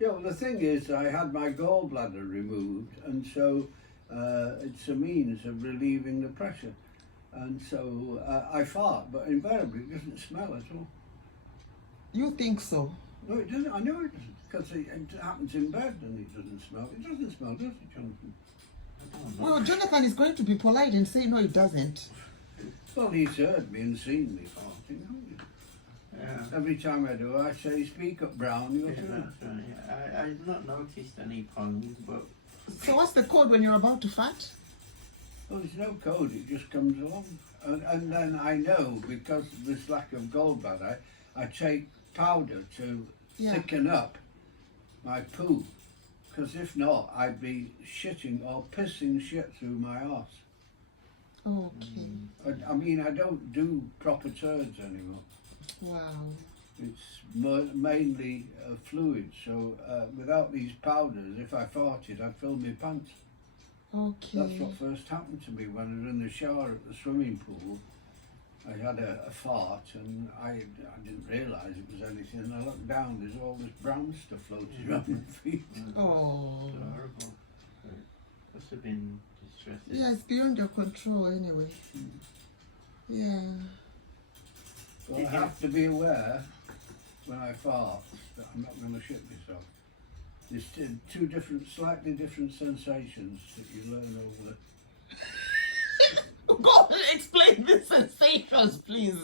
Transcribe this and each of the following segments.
Yeah, well, the thing is, I had my gallbladder removed, and so it's a means of relieving the pressure. And so I fart, but invariably it doesn't smell at all. You think so? No, it doesn't. I know it doesn't, because it happens in bed and it doesn't smell. It doesn't smell, does it, Jonathan? Well, Jonathan is going to be polite and say no, it doesn't. Well, he's heard me and seen me farting, haven't you? Yeah. Every time I do, I say, "Speak up, Brown." You're Yeah, turn. that's right. I've not noticed any ponds, but So what's the code when you're about to fart? Well, there's no code. It just comes along, and then I know because of this lack of gallbladder, I take powder to Yeah. thicken up my poo. Because if not, I'd be shitting or pissing shit through my arse. Okay. I mean, I don't do proper turds anymore. Wow. It's mainly fluid. So without these powders, if I farted, I'd fill my pants. Okay. That's what first happened to me when I was in the shower at the swimming pool. I had a fart and I didn't realise it was anything, and I looked down, there's all this brown stuff floating around my feet. Oh. it's horrible. It must have been distressing. Yeah, it's beyond your control anyway. Yeah. So I have to be aware when I fart that I'm not going to shit myself. There's two different, slightly different sensations that you learn over the... Go and explain the sensations, please.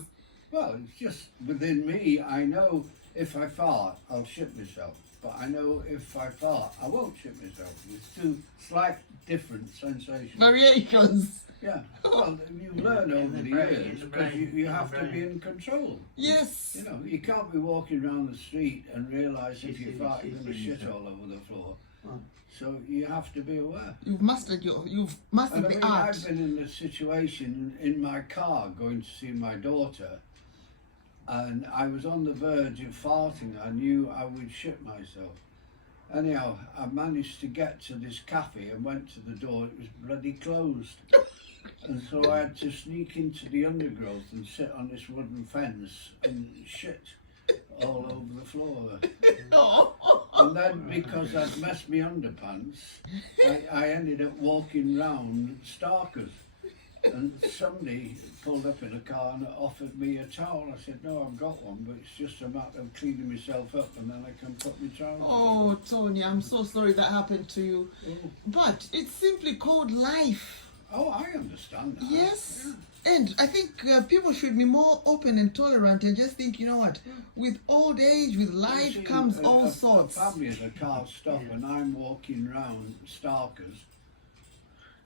Well, it's just within me. I know if I fart, I'll shit myself. But I know if I fart, I won't shit myself. It's two slight different sensations. Variations. Yeah. Well, you learn over the years because you have to be in control. Yes. You know, you can't be walking around the street and realise if you fart, you're going to shit yourself. all over the floor. Oh. So you have to be aware. You've mastered And I the mean, art. I've been in a situation in my car going to see my daughter, and I was on the verge of farting. I knew I would shit myself. Anyhow, I managed to get to this cafe and went to the door. It was bloody closed. And so I had to sneak into the undergrowth and sit on this wooden fence and shit all over the floor. And then because I'd messed my underpants, I ended up walking round Starkers. And somebody pulled up in a car and offered me a towel. I said, no, I've got one, but it's just a matter of cleaning myself up and then I can put my towel Oh, Tony, I'm so sorry that happened to you. on. But it's simply called life. Oh, I understand that. Yes. Yeah. And I think people should be more open and tolerant and just think, you know what, with old age, with life You see, comes all sorts. A family at a car stop and I'm walking round Starkers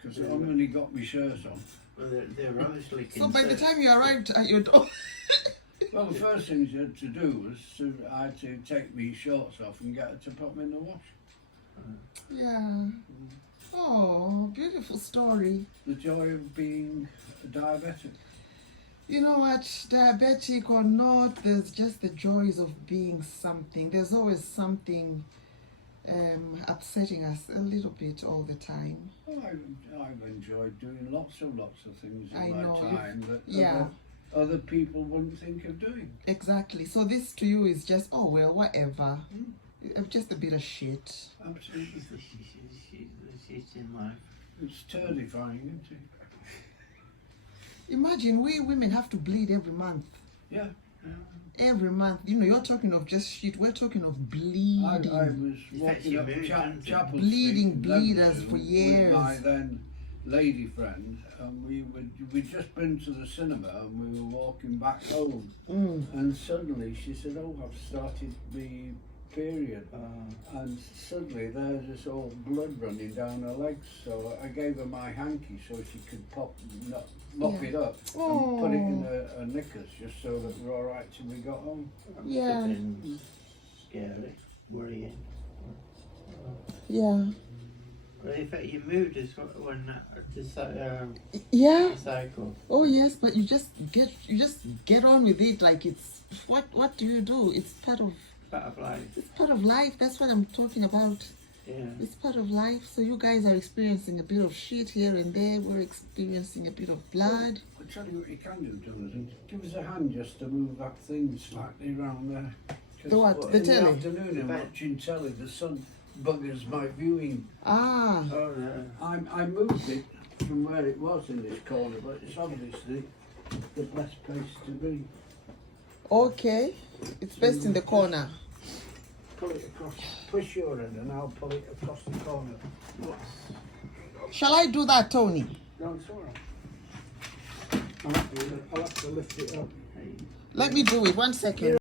because I've only got my shirts on. Well, they're obviously So by the time you arrived at your door, Well, the first thing she had to do was I had to take my shorts off and get her to put them in the wash. yeah. Oh, beautiful story. The joy of being a diabetic. You know what, diabetic or not, there's just the joys of being something. There's always something upsetting us a little bit all the time. Well, I've enjoyed doing lots of things in I my know, time that yeah. other people wouldn't think of doing. Exactly. So this to you is just, oh well, whatever. Just a bit of shit. Absolutely. She's in life. It's terrifying, isn't it? Imagine we women have to bleed every month. Yeah. Every month. You know, you're talking of just shit. We're talking of bleeding. I was Affects walking your up mood, doesn't it? Chapel Bleeding Street in bleeders Leamington for years. with my then lady friend, and we'd just been to the cinema and we were walking back home, and suddenly she said, "Oh, I've started the period," and suddenly there's this all blood running down her legs. So I gave her my hanky so she could mop Yeah. it up and put it in her knickers just so that we're all right till we got home. Yeah. Been scary, worrying. Yeah. Well, it affect your mood as well when Yeah. the cycle. Oh yes, but you just get on with it like it's what do you do? It's part of Part of life. It's part of life. That's what I'm talking about. Yeah. It's part of life. So you guys are experiencing a bit of shit here and there. We're experiencing a bit of blood. I'll tell you what you can do, Jonathan. Give us a hand just to move that thing slightly round there. The what? The in telly? the afternoon I'm watching telly. The sun buggers my viewing. Ah, Oh no. I moved it from where it was in this corner, but it's obviously the best place to be. okay. It's best in the corner. Pull it across, push your end and I'll pull it across the corner. Shall I do that, Tony? No, it's all right. I'll have to lift it up. Let me do it. 1 second.